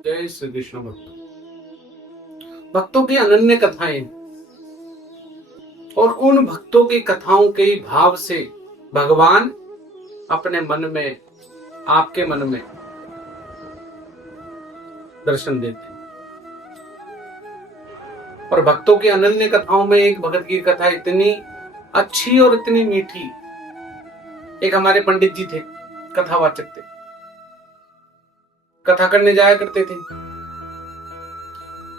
जय श्री कृष्ण। भक्तों की अनन्य कथाएं और उन भक्तों की कथाओं के भाव से भगवान अपने मन में, आपके मन में दर्शन देते हैं। और भक्तों की अनन्य कथाओं में एक भगत की कथा इतनी अच्छी और इतनी मीठी। एक हमारे पंडित जी थे, कथावाचक थे, कथा करने जाया करते थे।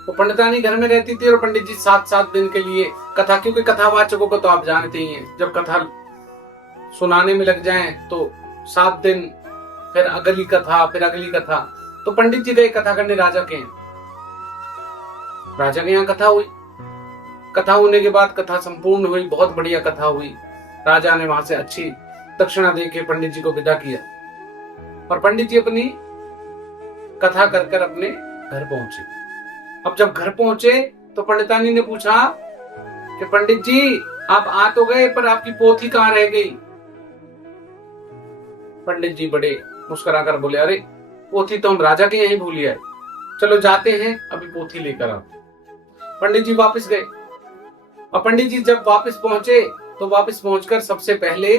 वो पंडितानी घर में रहती थी और पंडित जी 7-7 दिन के लिए कथा, क्योंकि कथावाचकों को तो आप जानते ही हैं, जब कथा सुनाने में लग जाएं तो 7 दिन, फिर अगली कथा, फिर अगली कथा। तो पंडित जी गए कथा करने राजा के यहाँ। राजा के यहाँ कथा हुई। कथा होने के बाद कथा संपूर्ण हुई, बहुत बढ़िया कथा हुई। राजा ने वहां से अच्छी दक्षिणा देके पंडित जी को विदा किया और पंडित जी अपनी कथा कर कर अपने घर पहुंचे। अब जब घर पहुंचे तो पंडितानी ने पूछा कि पंडित जी आप आ तो गए, पर आपकी पोथी कहाँ रह गई? पंडित जी बड़े मुस्कुराकर बोले, अरे पोथी तो हम राजा के यहीं भूल आए, चलो जाते हैं, अभी पोथी लेकर आओ। पंडित जी वापस गए और पंडित जी जब वापस पहुंचे तो वापस पहुंचकर सबसे पहले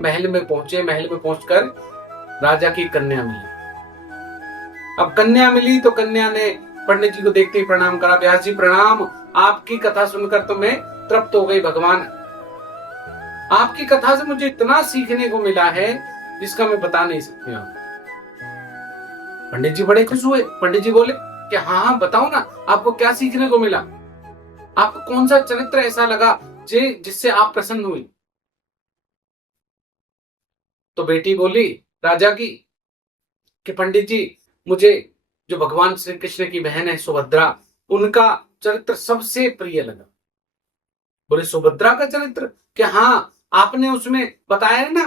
महल में पहुंचे। महल में पहुंचकर राजा की कन्या मिली। अब कन्या मिली तो कन्या ने पंडित जी को देखते ही प्रणाम करा। व्यास जी प्रणाम, आपकी कथा सुनकर तो मैं तृप्त हो गई भगवान। आपकी कथा से मुझे इतना सीखने को मिला है जिसका मैं बता नहीं सकती हूँ। पंडित जी बड़े खुश हुए। पंडित जी बोले कि हाँ बताओ ना, आपको क्या सीखने को मिला? आपको कौन सा चरित्र ऐसा लगा जिससे आप प्रसन्न हुई? तो बेटी बोली राजा की कि पंडित जी, मुझे जो भगवान श्री कृष्ण की बहन है सुभद्रा, उनका चरित्र सबसे प्रिय लगा। बोले सुभद्रा का चरित्र? कि हाँ, आपने उसमें बताया है ना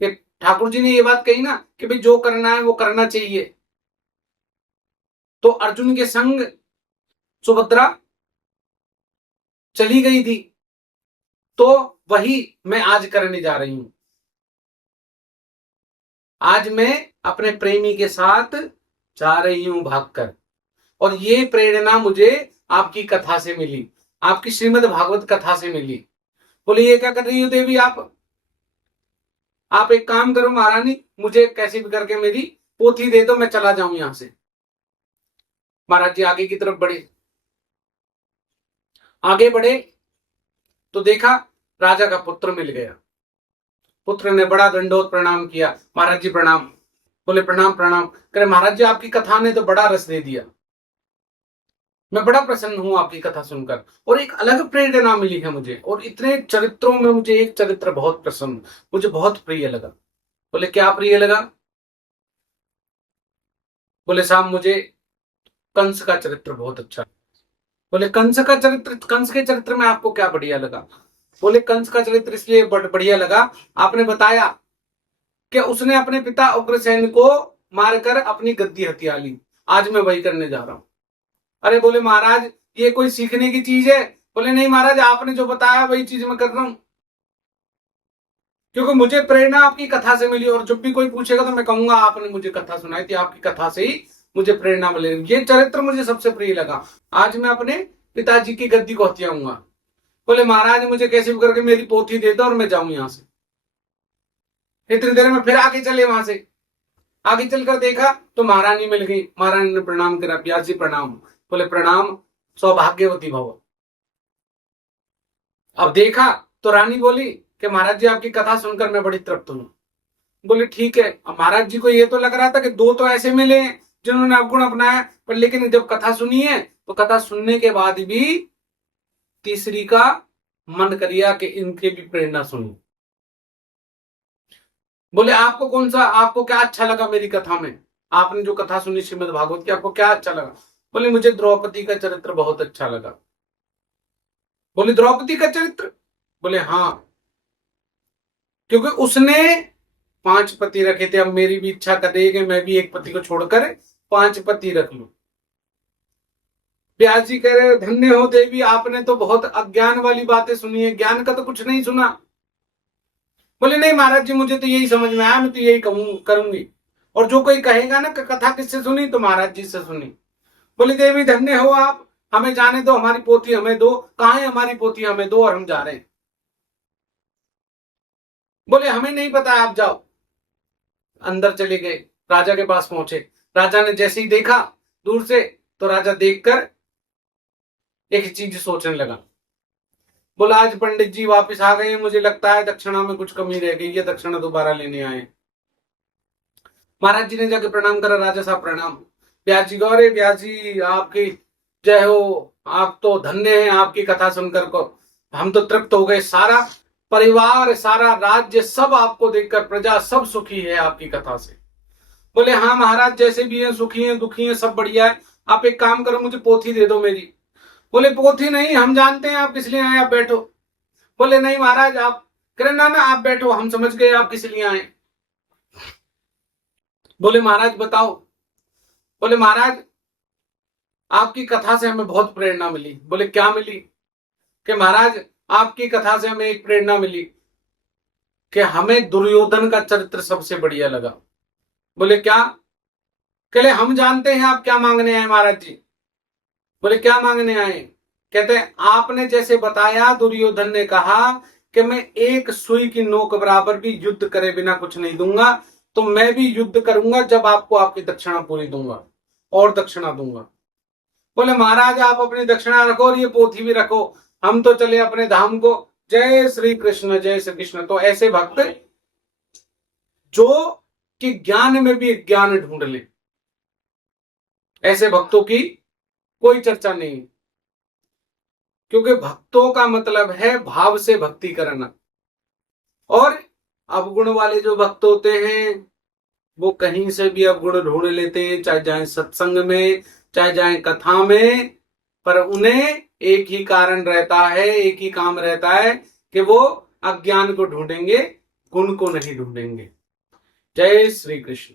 कि ठाकुर जी ने ये बात कही ना कि भाई जो करना है वो करना चाहिए। तो अर्जुन के संग सुभद्रा चली गई थी, तो वही मैं आज करने जा रही हूं। आज मैं अपने प्रेमी के साथ जा रही हूं भागकर, और ये प्रेरणा मुझे आपकी कथा से मिली, आपकी श्रीमद् भागवत कथा से मिली। बोले ये क्या कर रही हो देवी आप एक काम करो महारानी, मुझे कैसे भी करके मेरी पोथी दे दो, मैं चला जाऊं यहां से। महाराज जी आगे की तरफ बढ़े। आगे बढ़े तो देखा राजा का पुत्र मिल गया। पुत्र ने बड़ा दंडोत प्रणाम किया। महाराज जी प्रणाम। बोले प्रणाम प्रणाम। करे महाराज जी आपकी कथा ने तो बड़ा रस दे दिया, मैं बड़ा प्रसन्न हूं आपकी कथा सुनकर, और एक अलग प्रेरणा मिली है मुझे, और इतने चरित्रों में मुझे एक चरित्र बहुत प्रसन्न, मुझे बहुत प्रिय लगा। बोले क्या प्रिय लगा? बोले साहब मुझे कंस का चरित्र बहुत अच्छा। बोले कंस का चरित्र, कंस के चरित्र में आपको क्या बढ़िया लगा? बोले कंस का चरित्र इसलिए बढ़िया लगा, आपने बताया कि उसने अपने पिता उग्रसेन को मारकर अपनी गद्दी हथिया ली, आज मैं वही करने जा रहा हूं। अरे बोले महाराज ये कोई सीखने की चीज है? बोले नहीं महाराज, आपने जो बताया वही चीज मैं कर रहा हूं, क्योंकि मुझे प्रेरणा आपकी कथा से मिली, और जब भी कोई पूछेगा तो मैं कहूंगा आपने मुझे कथा सुनाई थी, आपकी कथा से ही मुझे प्रेरणा मिली, ये चरित्र मुझे सबसे प्रिय लगा, आज मैं अपने पिताजी की गद्दी को हथियाऊंगा। बोले महाराज मुझे कैसे भी करके मेरी पोथी दे दो और मैं जाऊं यहां से। इतनी देर में फिर आगे चले, वहां से आगे चलकर देखा तो महारानी मिल गई। महारानी ने प्रणाम करा, व्यास जी प्रणाम। बोले प्रणाम, सौभाग्यवती भव। अब देखा तो रानी बोली कि महाराज जी आपकी कथा सुनकर मैं बड़ी तृप्त हूं। बोले ठीक है। अब महाराज जी को ये तो लग रहा था कि 2 तो ऐसे मिले जिन्होंने अवगुण अपनाया, पर लेकिन जब कथा सुनी है तो कथा सुनने के बाद भी तीसरी का मन करिया कि इनके भी प्रेरणा सुनूं। बोले आपको कौन सा, आपको क्या अच्छा लगा मेरी कथा में? आपने जो कथा सुनी श्रीमद् भागवत की, आपको क्या अच्छा लगा? बोले मुझे द्रौपदी का चरित्र बहुत अच्छा लगा। बोले द्रौपदी का चरित्र? बोले हाँ, क्योंकि उसने 5 पति रखे थे। अब मेरी भी इच्छा करे कि मैं भी एक पति को छोड़कर 5 पति रख लूं। व्यास जी कह रहे धन्य हो देवी, आपने तो बहुत अज्ञान वाली बातें सुनी है, ज्ञान का तो कुछ नहीं सुना। बोले नहीं महाराज जी, मुझे तो यही समझ में आया, मैं तो यही करूंगी। और जो कोई कहेगा ना कि कथा किससे सुनी, तो महाराज जी से सुनी। बोले देवी धन्य हो आप, हमें जाने दो, हमारी पोथी हमें दो। कहाँ है हमारी पोथी, हमें दो और हम जा रहे हैं। बोले हमें नहीं पता, आप जाओ। अंदर चले गए, राजा के पास पहुंचे। राजा ने जैसे ही देखा दूर से, तो राजा देखकर एक चीज सोचने लगा। बोला आज पंडित जी वापस आ गए, मुझे लगता है दक्षिणा में कुछ कमी रह गई है, दक्षिणा दोबारा लेने आए। महाराज जी ने जाके प्रणाम करा। राजा साहब प्रणाम। ब्यास जी गौरे, ब्यास जी आपकी जय हो, आप तो धन्य हैं, आपकी कथा सुनकर को हम तो तृप्त हो गए। सारा परिवार, सारा राज्य, सब आपको देखकर, प्रजा सब सुखी है आपकी कथा से। बोले हाँ महाराज, जैसे भी हैं, सुखी हैं दुखी हैं, सब बढ़िया है। आप एक काम करो, मुझे पोथी दे दो मेरी। बोले पोथी नहीं, हम जानते हैं आप किस लिए आए, आप बैठो। बोले नहीं महाराज, आप करें ना ना, आप बैठो, हम समझ गए आप किस लिए आए। बोले महाराज बताओ। बोले महाराज आपकी कथा से हमें बहुत प्रेरणा मिली। बोले क्या मिली? कि महाराज आपकी कथा से हमें एक प्रेरणा मिली कि हमें दुर्योधन का चरित्र सबसे बढ़िया लगा। बोले क्या? कहले हम जानते हैं आप क्या मांगने आए महाराज जी। बोले क्या मांगने आए? कहते हैं आपने जैसे बताया, दुर्योधन ने कहा कि मैं एक सुई की नोक बराबर भी युद्ध करे बिना कुछ नहीं दूंगा, तो मैं भी युद्ध करूंगा जब आपको आपकी दक्षिणा पूरी दूंगा और दक्षिणा दूंगा। बोले महाराज आप अपनी दक्षिणा रखो और ये पोथी भी रखो, हम तो चले अपने धाम को। जय श्री कृष्ण, जय श्री कृष्ण। तो ऐसे भक्त जो कि ज्ञान में भी ज्ञान ढूंढ ले, ऐसे भक्तों की कोई चर्चा नहीं, क्योंकि भक्तों का मतलब है भाव से भक्ति करना। और अवगुण वाले जो भक्त होते हैं वो कहीं से भी अवगुण ढूंढ लेते हैं, चाहे जाए सत्संग में, चाहे जाए कथा में, पर उन्हें एक ही कारण रहता है, एक ही काम रहता है कि वो अज्ञान को ढूंढेंगे, गुण को नहीं ढूंढेंगे। जय श्री कृष्ण।